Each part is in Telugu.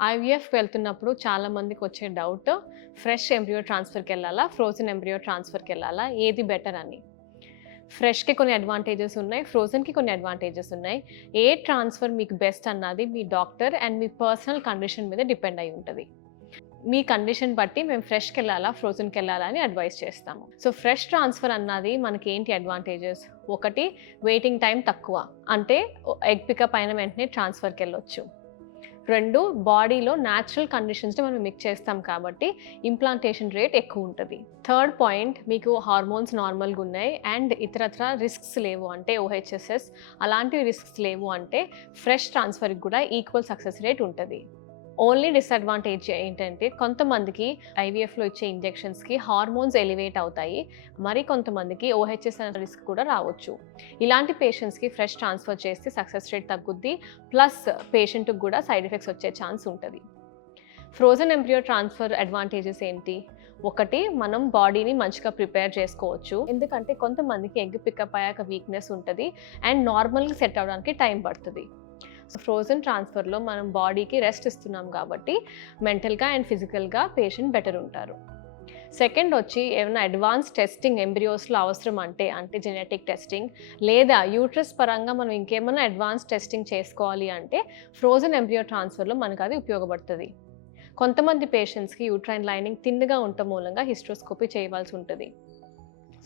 ఐవీఎఫ్‌కి వెళ్తున్నప్పుడు చాలా మందికొచ్చే డౌట్ ఫ్రెష్ ఎంబ్రియో ట్రాన్స్‌ఫర్‌కెళ్ళాలా? ఫ్రోజన్ ఎంబ్రియో ట్రాన్స్‌ఫర్‌కెళ్ళాలా? ఏది బెటర్ అని. ఫ్రెష్‌కి కొన్ని అడ్వాంటేజెస్ ఉన్నాయి. ఫ్రోజన్‌కి కొన్ని అడ్వాంటేజెస్ ఉన్నాయి. ఏ ట్రాన్స్‌ఫర్ మీకు బెస్ట్ అన్నది మీ డాక్టర్ అండ్ మీ పర్సనల్ కండిషన్ మీద డిపెండ్ అయ్యి ఉంటది. మీ కండిషన్ బట్టి మేము ఫ్రెష్‌కెళ్ళాలా? ఫ్రోజన్‌కెళ్ళాలా? అని అడ్వైస్ చేస్తాము. సో, ఫ్రెష్ ట్రాన్స్‌ఫర్ అన్నది మనకేంటి అడ్వాంటేజెస్? ఒకటి వెయిటింగ్ టైమ్ తక్కువ. అంటే ఎగ్ పికప్ అయిన వెంటనే ట్రాన్స్‌ఫర్‌కెళ్ళొచ్చు. 2 బాడీలో న్యాచురల్ కండిషన్స్‌ని మనం మిక్స్ చేస్తాం కాబట్టి ఇంప్లాంటేషన్ రేట్ ఎక్కువుంటది. థర్డ్ పాయింట్ మీకు హార్మోన్స్ నార్మల్‌గున్నాయి అండ్ ఇతరత్రా రిస్క్స్ లేవు అంటే ఓహెచ్ఎస్ఎస్ అలాంటివి రిస్క్స్ లేవు అంటే ఫ్రెష్ ట్రాన్స్‌ఫర్‌కి కూడా ఈక్వల్ సక్సెస్ రేట్ ఉంటది. ఓన్లీ డిసడ్వాంటేజ్ ఏంటంటే కొంతమందికి ఐవీఎఫ్‌లో ఇచ్చే ఇంజెక్షన్స్‌కి హార్మోన్స్ ఎలివేట్ అవుతాయి. మరి కొంతమందికి ఓహెచ్ఎస్ అనే రిస్క్ కూడా రావచ్చు. ఇలాంటి పేషెంట్స్‌కి ఫ్రెష్ ట్రాన్స్‌ఫర్ చేస్తే సక్సెస్ రేట్ తగ్గుద్ది. ప్లస్ పేషెంట్‌కి కూడా సైడ్ ఎఫెక్ట్స్ వచ్చే ఛాన్స్ ఉంటది. ఫ్రోజన్ ఎంబ్రియో ట్రాన్స్‌ఫర్ అడ్వాంటేజెస్ ఏంటి? ఒకటి మనం బాడీని మంచిగా ప్రిపేర్ చేసుకోవచ్చు. ఎందుకంటే కొంతమందికి ఎగ్ పికప్ అయ్యాక వీక్‌నెస్ ఉంటది అండ్ నార్మల్‌గా సెట్ అవ్వడానికి టైం పడతది. సో, ఫ్రోజన్ ట్రాన్స్‌ఫర్‌లో మనం బాడీకి రెస్ట్ ఇస్తున్నాం కాబట్టి మెంటల్‌గా అండ్ ఫిజికల్‌గా పేషెంట్ బెటర్ ఉంటారు. సెకండ్ వచ్చి ఏమైనా అడ్వాన్స్ టెస్టింగ్ ఎంబ్రియోస్‌లో అవసరం అంటే జెనెటిక్ టెస్టింగ్ లేదా యూట్రస్ పరంగా మనం ఇంకేమైనా అడ్వాన్స్ టెస్టింగ్ చేసుకోవాలి అంటే ఫ్రోజన్ ఎంబ్రియో ట్రాన్స్‌ఫర్‌లో మనకది ఉపయోగపడుతది. కొంతమంది పేషెంట్స్‌కి యూట్రైన్ లైనింగ్ థిన్‌గా ఉండటం మూలంగా హిస్టరోస్కోపీ చేయవలసి ఉంటది.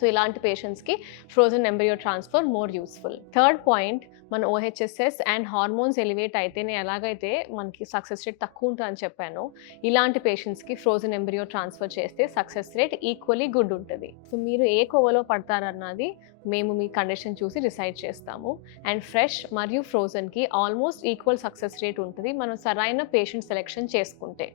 సో, ఇలాంటి పేషెంట్స్‌కి frozen embryo transfer more useful. Third point మన ఓహెచ్ఎస్ఎస్ అండ్ హార్మోన్స్ ఎలివేట్ అయితేనే ఎలాగైతే మనకి సక్సెస్ రేట్ తక్కువ ఉంటదని చెప్పానో, ఇలాంటి పేషెంట్స్‌కి ఫ్రోజన్ ఎంబ్రియో ట్రాన్స్‌ఫర్ చేస్తే సక్సెస్ రేట్ ఈక్వల్లీ గుడ్ ఉంటది. సో, మీరు ఏ కోవలో పడతారన్నది మేము మీ కండిషన్ చూసి డిసైడ్ చేస్తాము. అండ్ ఫ్రెష్ మరియు ఫ్రోజన్‌కి ఆల్మోస్ట్ ఈక్వల్ సక్సెస్ రేట్ ఉంటది. మనం సరైన పేషెంట్ సెలెక్షన్ చేసుకుంటే.